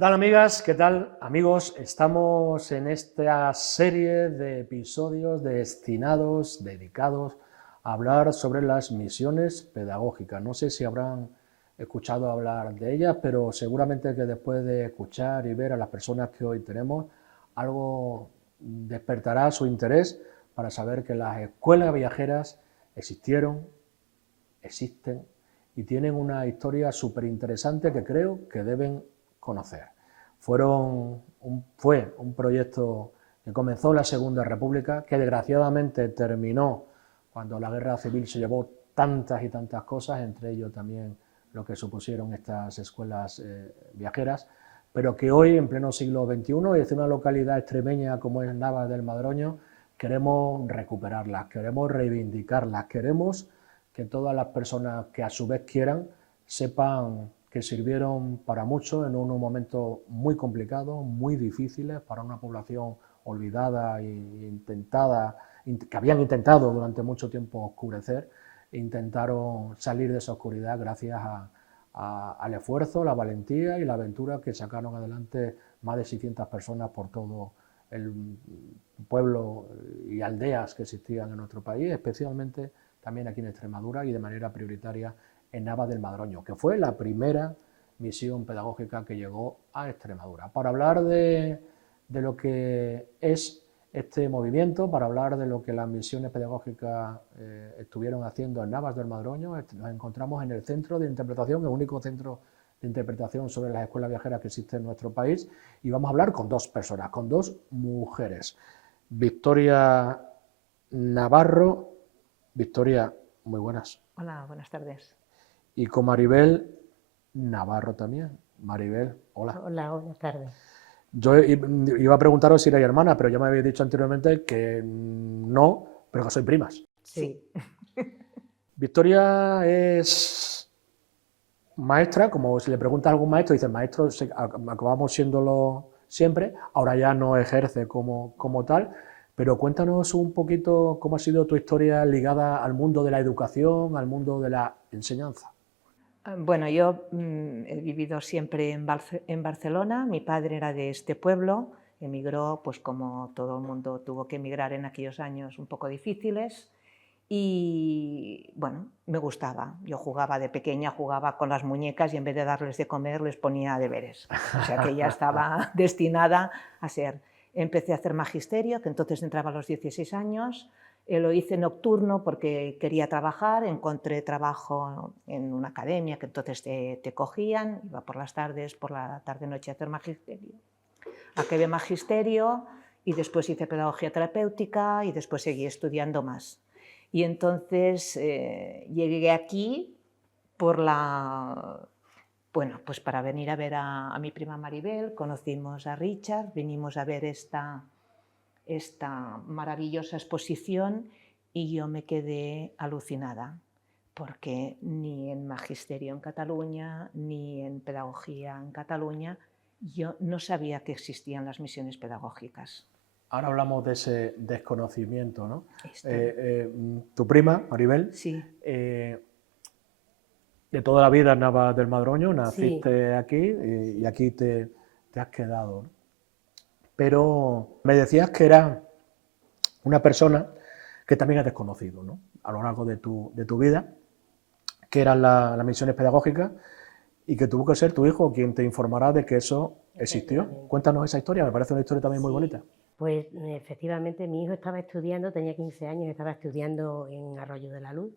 tal, amigas? ¿Qué tal, amigos? Estamos en esta serie de episodios destinados, dedicados a hablar sobre las misiones pedagógicas. No sé si habrán escuchado hablar de ellas, pero seguramente que después de escuchar y ver a las personas que hoy tenemos, algo despertará su interés para saber que las escuelas viajeras existieron, existen y tienen una historia súper interesante que creo que deben conocer. Fue un proyecto que comenzó en la Segunda República, que desgraciadamente terminó cuando la Guerra Civil se llevó tantas y tantas cosas, entre ellos también lo que supusieron estas escuelas viajeras, pero que hoy, en pleno siglo XXI, y desde una localidad extremeña como es Navas del Madroño, queremos recuperarlas, queremos reivindicarlas, queremos que todas las personas que a su vez quieran sepan que sirvieron para mucho en unos momentos muy complicados, muy difíciles para una población olvidada e intentada, que habían intentado durante mucho tiempo oscurecer, e intentaron salir de esa oscuridad gracias al esfuerzo, la valentía y la aventura que sacaron adelante más de 600 personas por todo el pueblo y aldeas que existían en nuestro país, especialmente también aquí en Extremadura y de manera prioritaria en Navas del Madroño, que fue la primera misión pedagógica que llegó a Extremadura. Para hablar de lo que es este movimiento, para hablar de lo que las misiones pedagógicas estuvieron haciendo en Navas del Madroño, nos encontramos en el Centro de Interpretación, el único centro de interpretación sobre las escuelas viajeras que existe en nuestro país, y vamos a hablar con dos personas, con dos mujeres. Victoria Navarro. Victoria, muy buenas. Hola, buenas tardes. Y con Maribel Navarro también. Maribel, hola. Hola, buenas tardes. Yo iba a preguntaros si erais hermanas, pero ya me habéis dicho anteriormente que no, pero que sois primas. Sí. Victoria es maestra, como si le preguntas a algún maestro, dice maestro, acabamos siéndolo siempre, ahora ya no ejerce como tal, pero cuéntanos un poquito cómo ha sido tu historia ligada al mundo de la educación, al mundo de la enseñanza. Bueno, yo he vivido siempre en Barcelona, mi padre era de este pueblo, emigró, pues como todo el mundo tuvo que emigrar en aquellos años un poco difíciles, y bueno, me gustaba. Yo jugaba de pequeña, jugaba con las muñecas y en vez de darles de comer les ponía deberes. O sea que ya estaba destinada a ser. Empecé a hacer magisterio, que entonces entraba a los 16 años, lo hice nocturno porque quería trabajar, encontré trabajo en una academia que entonces te cogían, iba por las tardes, por la tarde-noche a hacer magisterio. Acabé magisterio y después hice pedagogía terapéutica y después seguí estudiando más. Y entonces llegué aquí por bueno, pues para venir a ver a mi prima Maribel, conocimos a Richard, vinimos a ver esta maravillosa exposición y yo me quedé alucinada, porque ni en magisterio en Cataluña, ni en pedagogía en Cataluña, yo no sabía que existían las misiones pedagógicas. Ahora hablamos de ese desconocimiento, ¿no? Tu prima, Maribel, Sí. De toda la vida en Navas del Madroño, naciste Sí. aquí y aquí te has quedado, ¿no? Pero me decías que era una persona que también has desconocido, ¿no? A lo largo de tu vida, que eran las misiones pedagógicas y que tuvo que ser tu hijo quien te informará de que eso existió. Cuéntanos esa historia, me parece una historia también muy bonita. Pues efectivamente mi hijo estaba estudiando, tenía 15 años, estaba estudiando en Arroyo de la Luz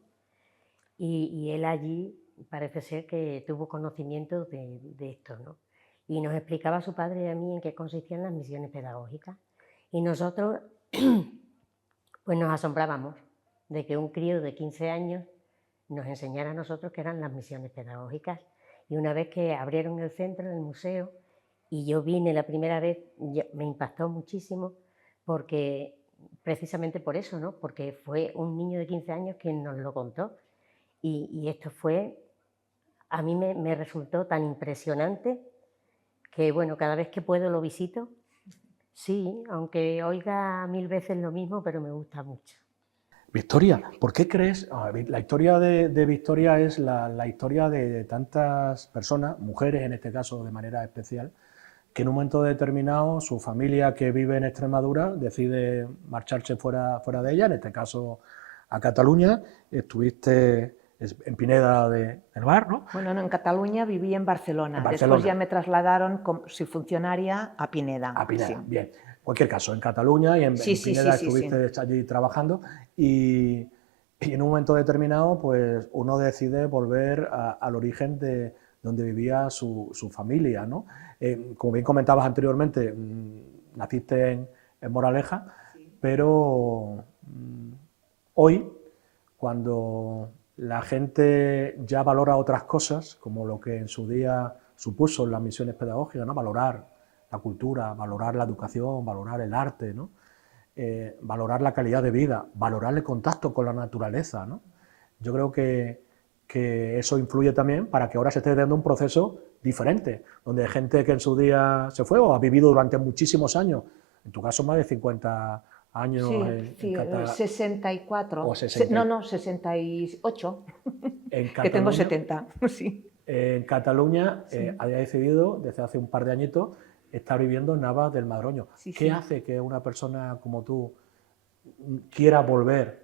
y él allí parece ser que tuvo conocimiento de esto, ¿no? Y nos explicaba a su padre y a mí en qué consistían las misiones pedagógicas. Y nosotros pues nos asombrábamos de que un crío de 15 años nos enseñara a nosotros qué eran las misiones pedagógicas. Y una vez que abrieron el centro, el museo, y yo vine la primera vez, me impactó muchísimo, porque precisamente por eso, ¿no? Porque fue un niño de 15 años quien nos lo contó. Y esto fue, a mí me resultó tan impresionante que, bueno, cada vez que puedo lo visito. Sí, aunque oiga 1000 veces lo mismo, pero me gusta mucho. Victoria, ¿por qué crees? La historia de Victoria es la historia de tantas personas, mujeres en este caso de manera especial, que en un momento determinado su familia que vive en Extremadura decide marcharse fuera de ella, en este caso a Cataluña. Estuviste en Pineda del Mar, ¿no? Bueno, no, en Cataluña viví en Barcelona. En Barcelona. Después ya me trasladaron como si funcionaria a Pineda. A Pineda, sí. bien. En cualquier caso, en Cataluña y en Pineda estuviste allí trabajando y en un momento determinado pues uno decide volver al origen de donde vivía su familia, ¿no? Como bien comentabas anteriormente, naciste en Moraleja, pero hoy, cuando la gente ya valora otras cosas, como lo que en su día supuso las misiones pedagógicas, ¿no? Valorar la cultura, valorar la educación, valorar el arte, ¿no? Valorar la calidad de vida, valorar el contacto con la naturaleza, ¿no? Yo creo que eso influye también para que ahora se esté dando un proceso diferente, donde hay gente que en su día se fue o ha vivido durante muchísimos años, en tu caso más de 50 años. Sí, 64. O 60. No, 68. En Cataluña, que tengo 70, sí. En Cataluña había decidido, desde hace un par de añitos, estar viviendo en Navas del Madroño. ¿Qué hace que una persona como tú quiera volver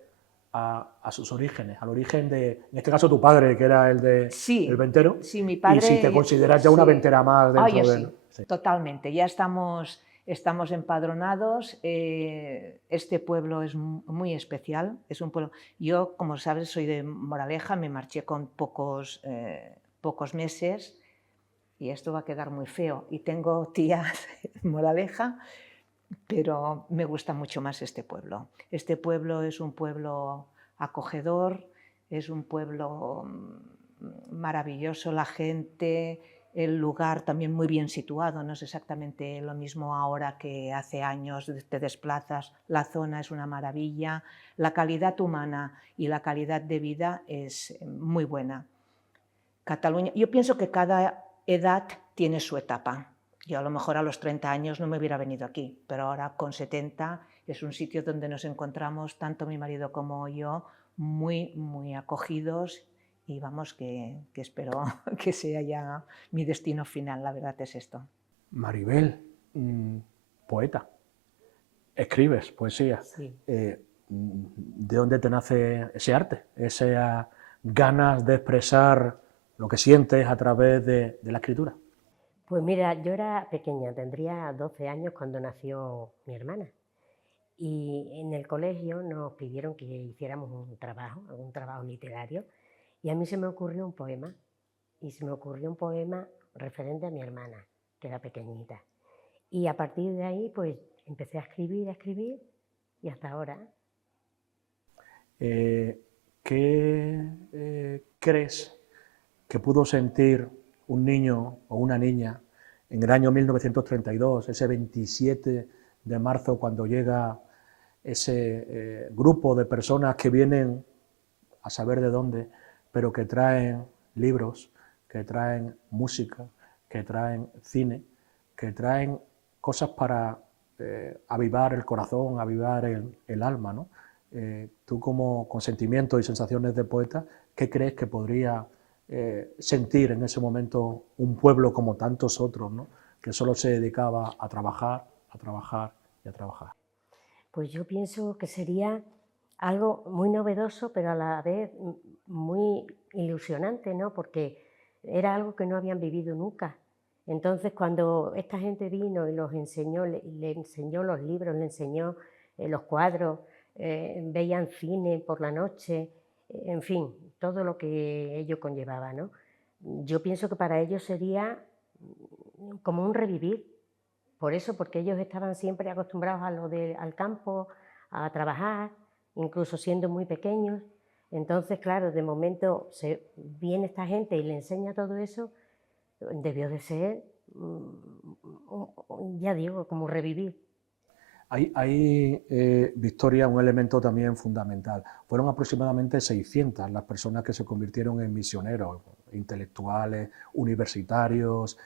a sus orígenes, al origen de, en este caso, tu padre, que era el el ventero? Sí, mi padre. Y si te consideras ya una ventera más dentro de... Sí, totalmente. Ya estamos empadronados. Este pueblo es muy especial. Es un pueblo. Yo, como sabes, soy de Moraleja, me marché con pocos meses. Y esto va a quedar muy feo. Y tengo tías en Moraleja, pero me gusta mucho más este pueblo. Este pueblo es un pueblo acogedor, es un pueblo maravilloso, la gente, el lugar también muy bien situado, no es exactamente lo mismo ahora que hace años te desplazas, la zona es una maravilla, la calidad humana y la calidad de vida es muy buena. Cataluña, yo pienso que cada edad tiene su etapa. Yo a lo mejor a los 30 años no me hubiera venido aquí, pero ahora con 70 es un sitio donde nos encontramos, tanto mi marido como yo, muy, muy acogidos y vamos, que espero que sea ya mi destino final, la verdad es esto. Maribel, poeta, escribes poesía. Sí. ¿De dónde te nace ese arte? Esas ganas de expresar lo que sientes a través de la escritura. Pues mira, yo era pequeña, tendría 12 años cuando nació mi hermana. Y en el colegio nos pidieron que hiciéramos algún trabajo literario, y a mí se me ocurrió un poema, referente a mi hermana, que era pequeñita. Y a partir de ahí, pues empecé a escribir, y hasta ahora. ¿Qué crees que pudo sentir un niño o una niña en el año 1932, ese 27 de marzo, cuando llega ese grupo de personas que vienen a saber de dónde, pero que traen libros, que traen música, que traen cine, que traen cosas para avivar el corazón, avivar el alma, ¿no? Tú, como con sentimientos y sensaciones de poeta, ¿qué crees que podría sentir en ese momento un pueblo como tantos otros, ¿no? Que solo se dedicaba a trabajar y a trabajar? Pues yo pienso que sería algo muy novedoso, pero a la vez muy ilusionante, ¿no? Porque era algo que no habían vivido nunca. Entonces, cuando esta gente vino y los enseñó, le enseñó los libros, le enseñó los cuadros, veían cine por la noche, en fin, todo lo que ello conllevaba, ¿no? Yo pienso que para ellos sería como un revivir. Por eso, porque ellos estaban siempre acostumbrados al campo, a trabajar, incluso siendo muy pequeños. Entonces, claro, de momento viene esta gente y le enseña todo eso, debió de ser, ya digo, como revivir. Hay Victoria, un elemento también fundamental. Fueron aproximadamente 600 las personas que se convirtieron en misioneros, intelectuales, universitarios,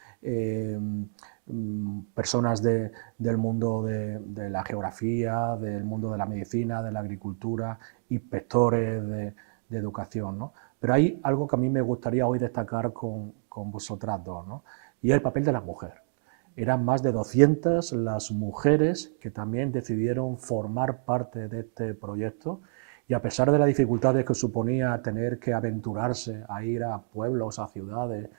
personas del mundo de la geografía, del mundo de la medicina, de la agricultura, inspectores de educación, ¿no? Pero hay algo que a mí me gustaría hoy destacar con vosotras dos, ¿no? Y es el papel de la mujer. Eran más de 200 las mujeres que también decidieron formar parte de este proyecto y a pesar de las dificultades que suponía tener que aventurarse a ir a pueblos, a ciudades,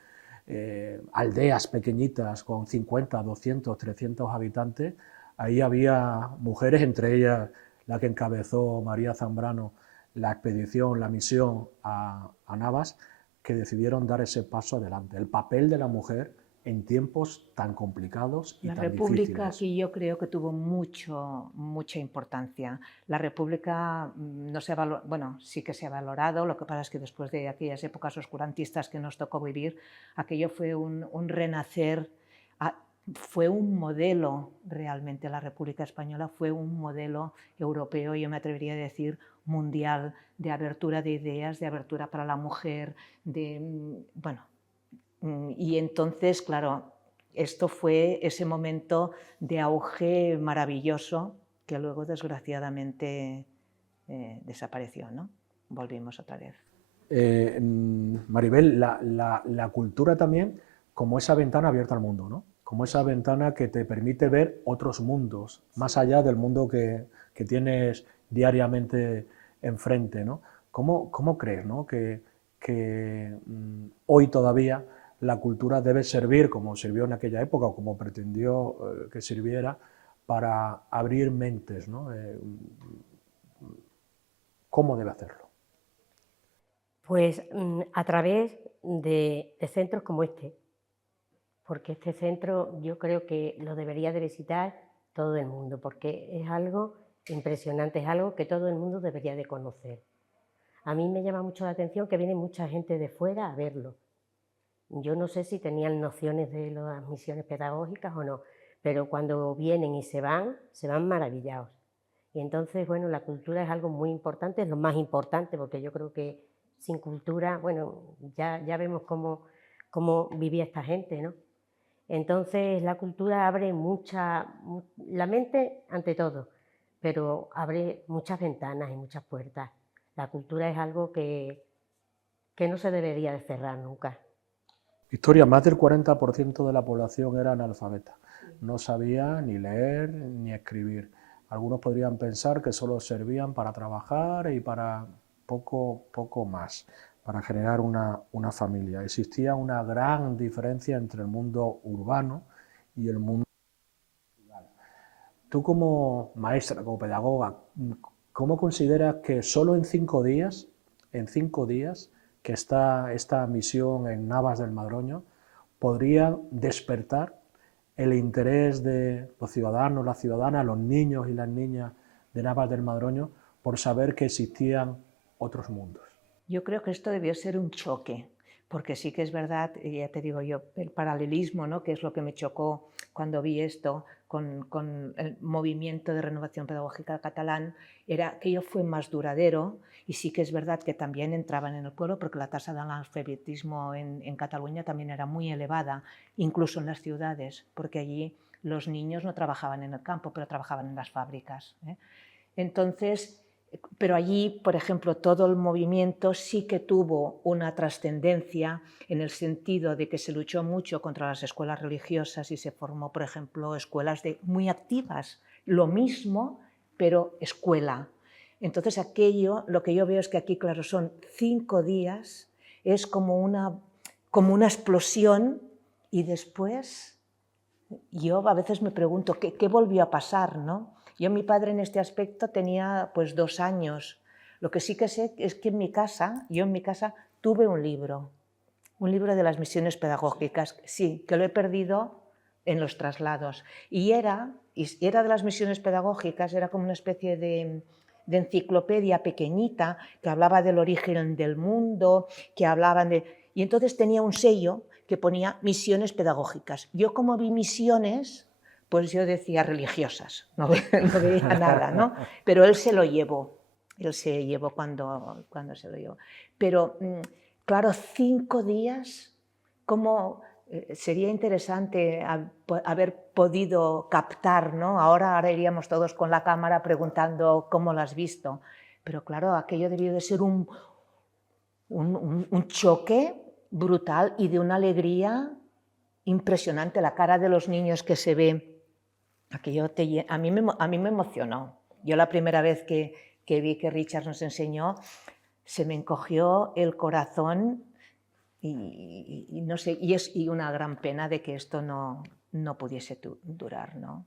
aldeas pequeñitas con 50, 200, 300 habitantes, ahí había mujeres, entre ellas la que encabezó María Zambrano, la expedición, la misión a Navas, que decidieron dar ese paso adelante. El papel de la mujer en tiempos tan complicados y La tan República difíciles. aquí yo creo que tuvo mucha importancia. La República no se bueno, sí que se ha valorado, lo que pasa es que después de aquellas épocas oscurantistas que nos tocó vivir, aquello fue un renacer, fue un modelo realmente, la República Española fue un modelo europeo, yo me atrevería a decir mundial, de abertura de ideas, de abertura para la mujer, bueno, y entonces, claro, esto fue ese momento de auge maravilloso que luego, desgraciadamente, desapareció, ¿no? Volvimos otra vez. Maribel, la cultura también como esa ventana abierta al mundo, ¿no? Como esa ventana que te permite ver otros mundos, más allá del mundo que tienes diariamente enfrente, ¿no? ¿Cómo crees, ¿no? que hoy todavía la cultura debe servir, como sirvió en aquella época, o como pretendió que sirviera, para abrir mentes, ¿no? ¿Cómo debe hacerlo? Pues a través de centros como este, porque este centro yo creo que lo debería de visitar todo el mundo, porque es algo impresionante, es algo que todo el mundo debería de conocer. A mí me llama mucho la atención que viene mucha gente de fuera a verlo. Yo no sé si tenían nociones de las misiones pedagógicas o no, pero cuando vienen y se van maravillados. Y entonces, bueno, la cultura es algo muy importante, es lo más importante, porque yo creo que sin cultura, bueno, ya vemos cómo vivía esta gente, ¿no? Entonces la cultura abre la mente ante todo, pero abre muchas ventanas y muchas puertas. La cultura es algo que no se debería de cerrar nunca. Historia, más del 40% de la población era analfabeta. No sabía ni leer ni escribir. Algunos podrían pensar que solo servían para trabajar y para poco más, para generar una familia. Existía una gran diferencia entre el mundo urbano y el mundo rural. Tú como maestra, como pedagoga, ¿cómo consideras que solo en 5 días, que está esta misión en Navas del Madroño, podría despertar el interés de los ciudadanos, las ciudadanas, los niños y las niñas de Navas del Madroño por saber que existían otros mundos? Yo creo que esto debió ser un choque, porque sí que es verdad, ya te digo yo, el paralelismo, ¿no? Que es lo que me chocó cuando vi esto con el movimiento de renovación pedagógica catalán, era que ello fue más duradero y sí que es verdad que también entraban en el pueblo porque la tasa de analfabetismo en Cataluña también era muy elevada, incluso en las ciudades, porque allí los niños no trabajaban en el campo, pero trabajaban en las fábricas, ¿eh? Entonces, pero allí, por ejemplo, todo el movimiento sí que tuvo una trascendencia en el sentido de que se luchó mucho contra las escuelas religiosas y se formó, por ejemplo, escuelas muy activas. Lo mismo, pero escuela. Entonces aquello, lo que yo veo es que aquí, claro, son 5 días, es como una explosión y después yo a veces me pregunto qué volvió a pasar, ¿no? Yo, mi padre en este aspecto tenía pues 2 años. Lo que sí que sé es que yo en mi casa tuve un libro de las misiones pedagógicas, sí, que lo he perdido en los traslados. Y era de las misiones pedagógicas, era como una especie de enciclopedia pequeñita que hablaba del origen del mundo, que hablaban de... Y entonces tenía un sello que ponía misiones pedagógicas. Yo como vi misiones, pues yo decía religiosas, no veía nada, ¿no? Pero él se lo llevó cuando se lo llevó. Pero, claro, 5 días, ¿cómo sería interesante haber podido captar, ¿no? Ahora iríamos todos con la cámara preguntando cómo lo has visto, pero claro, aquello debió de ser un choque brutal y de una alegría impresionante la cara de los niños que se ve. A mí me emocionó. Yo la primera vez que vi que Richard nos enseñó, se me encogió el corazón y no sé, y una gran pena de que esto no pudiese durar, ¿no?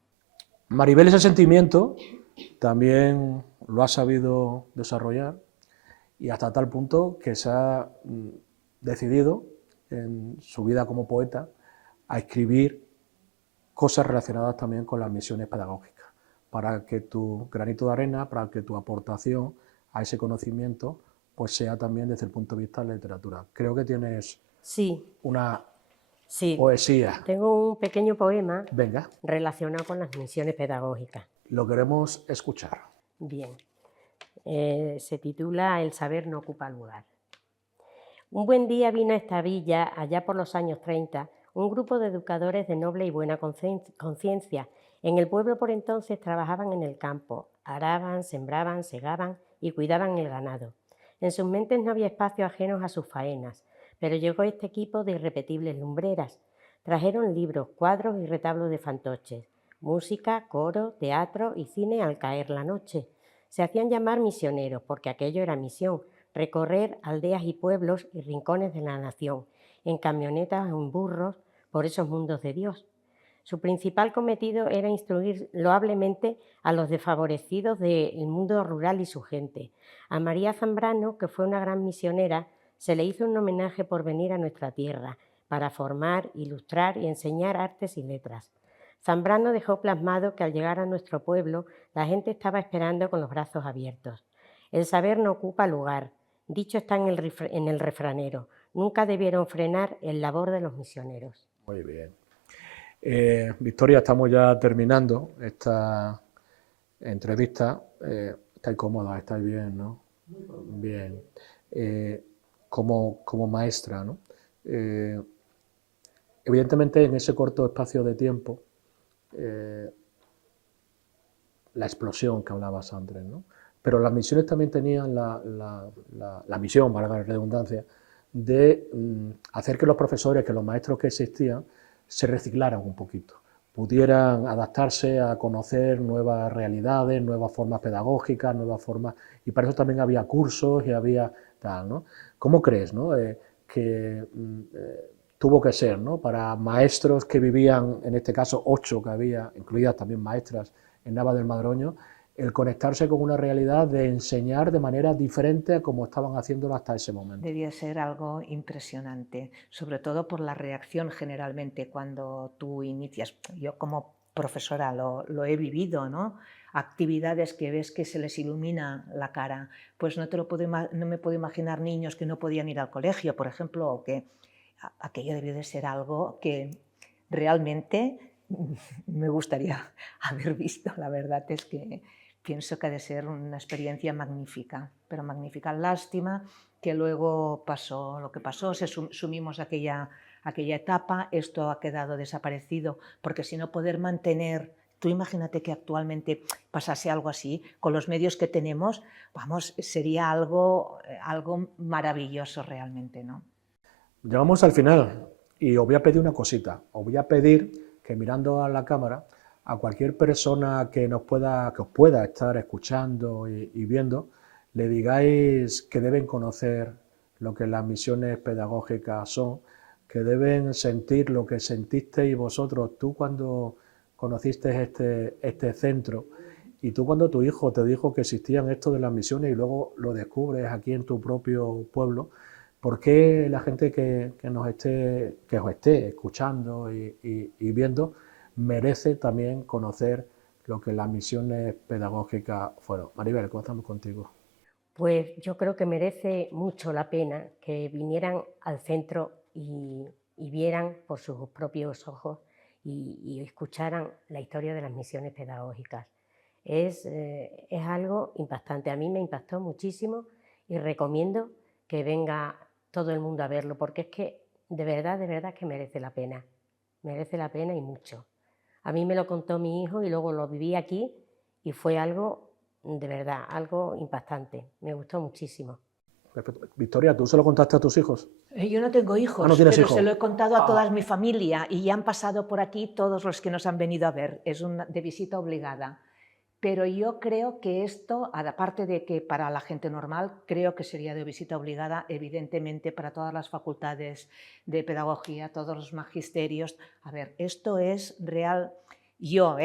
Maribel, ese sentimiento también lo ha sabido desarrollar y hasta tal punto que se ha decidido en su vida como poeta a escribir cosas relacionadas también con las misiones pedagógicas, para que tu granito de arena, para que tu aportación a ese conocimiento pues sea también desde el punto de vista de la literatura. Creo que tienes una poesía. Tengo un pequeño poema Venga, relacionado con las misiones pedagógicas. lo queremos escuchar. Bien, se titula El saber no ocupa lugar. Un buen día vino a esta villa, allá por los años 30, un grupo de educadores de noble y buena conciencia. En el pueblo por entonces trabajaban en el campo, araban, sembraban, segaban y cuidaban el ganado. En sus mentes no había espacio ajenos a sus faenas, pero llegó este equipo de irrepetibles lumbreras. Trajeron libros, cuadros y retablos de fantoches, música, coro, teatro y cine al caer la noche. Se hacían llamar misioneros porque aquello era misión, recorrer aldeas y pueblos y rincones de la nación, en camionetas o en burros, por esos mundos de Dios. Su principal cometido era instruir loablemente a los desfavorecidos del mundo rural y su gente. A María Zambrano, que fue una gran misionera, se le hizo un homenaje por venir a nuestra tierra, para formar, ilustrar y enseñar artes y letras. Zambrano dejó plasmado que al llegar a nuestro pueblo, la gente estaba esperando con los brazos abiertos. El saber no ocupa lugar, dicho está en el refranero. Nunca debieron frenar el labor de los misioneros. Muy bien. Victoria, estamos ya terminando esta entrevista. Estáis cómoda, estáis bien, ¿no? Bien. Como maestra, ¿no? Evidentemente, en ese corto espacio de tiempo, la explosión que hablabas antes, ¿no? Pero las misiones también tenían la misión, valga la redundancia, de hacer que los profesores, que los maestros que existían, se reciclaran un poquito, pudieran adaptarse a conocer nuevas realidades, nuevas formas pedagógicas, nuevas formas, y para eso también había cursos y había tal, ¿no? ¿Cómo crees, ¿no? Que tuvo que ser, ¿no? Para maestros que vivían, en este caso 8 que había, incluidas también maestras en Nava del Madroño, el conectarse con una realidad de enseñar de manera diferente a como estaban haciéndolo hasta ese momento? Debía ser algo impresionante, sobre todo por la reacción generalmente cuando tú inicias. Yo como profesora lo he vivido, ¿no? Actividades que ves que se les ilumina la cara. Pues no me puedo imaginar niños que no podían ir al colegio, por ejemplo, o que aquello debió de ser algo que realmente me gustaría haber visto. La verdad es que pienso que ha de ser una experiencia magnífica, pero magnífica. Lástima que luego pasó lo que pasó, sumimos aquella etapa, esto ha quedado desaparecido, porque si no poder mantener, tú imagínate que actualmente pasase algo así, con los medios que tenemos, vamos, sería algo maravilloso realmente, ¿no? Llegamos al final y os voy a pedir una cosita, os voy a pedir que mirando a la cámara, a cualquier persona que os pueda estar escuchando y viendo, le digáis que deben conocer lo que las misiones pedagógicas son, que deben sentir lo que sentisteis vosotros, tú cuando conocisteis este centro, y tú cuando tu hijo te dijo que existían esto de las misiones y luego lo descubres aquí en tu propio pueblo. ¿Por qué la gente que os esté escuchando y viendo merece también conocer lo que las misiones pedagógicas fueron? Maribel, comenzamos contigo. Pues yo creo que merece mucho la pena que vinieran al centro y vieran por sus propios ojos y escucharan la historia de las misiones pedagógicas. Es algo impactante. A mí me impactó muchísimo y recomiendo que venga todo el mundo a verlo, porque es que de verdad que merece la pena y mucho. A mí me lo contó mi hijo y luego lo viví aquí y fue algo, de verdad, algo impactante. Me gustó muchísimo. Perfecto. Victoria, ¿tú se lo contaste a tus hijos? Yo no tengo hijos, ¿No tienes pero hijos? se lo he contado a Ah. toda mi familia y ya han pasado por aquí todos los que nos han venido a ver. Es de visita obligada. Pero yo creo que esto, aparte de que para la gente normal, creo que sería de visita obligada, evidentemente para todas las facultades de pedagogía, todos los magisterios. A ver, esto es real. Yo,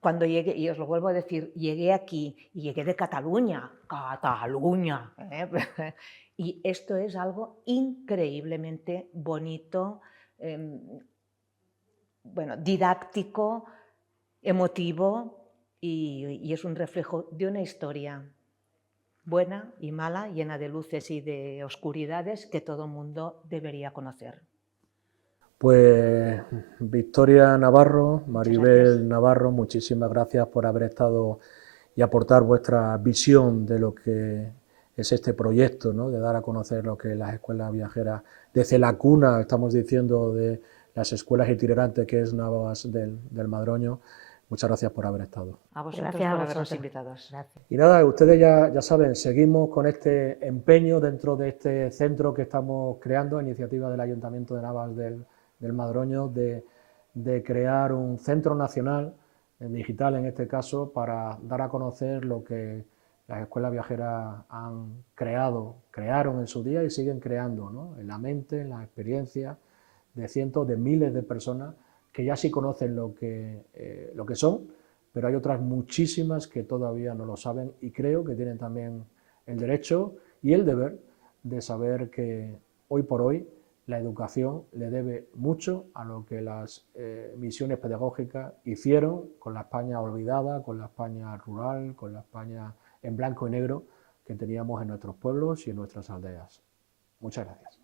cuando llegué, y os lo vuelvo a decir, llegué aquí y llegué de Cataluña, y esto es algo increíblemente bonito, bueno, didáctico, emotivo, y es un reflejo de una historia buena y mala, llena de luces y de oscuridades que todo el mundo debería conocer. Pues Victoria Navarro, Maribel gracias. Navarro, muchísimas gracias por haber estado y aportar vuestra visión de lo que es este proyecto, ¿no? De dar a conocer lo que las escuelas viajeras, desde la cuna, estamos diciendo, de las escuelas itinerantes que es Navas del Madroño. Muchas gracias por haber estado. A vosotros Gracias a por habernos vosotros. invitado. Gracias. Y nada, ustedes ya saben, seguimos con este empeño dentro de este centro que estamos creando, a iniciativa del Ayuntamiento de Navas del Madroño, de crear un centro nacional, digital en este caso, para dar a conocer lo que las escuelas viajeras crearon en su día y siguen creando, ¿no? En la mente, en la experiencia de cientos de miles de personas que ya sí conocen lo que son, pero hay otras muchísimas que todavía no lo saben y creo que tienen también el derecho y el deber de saber que hoy por hoy la educación le debe mucho a lo que las misiones pedagógicas hicieron con la España olvidada, con la España rural, con la España en blanco y negro que teníamos en nuestros pueblos y en nuestras aldeas. Muchas gracias.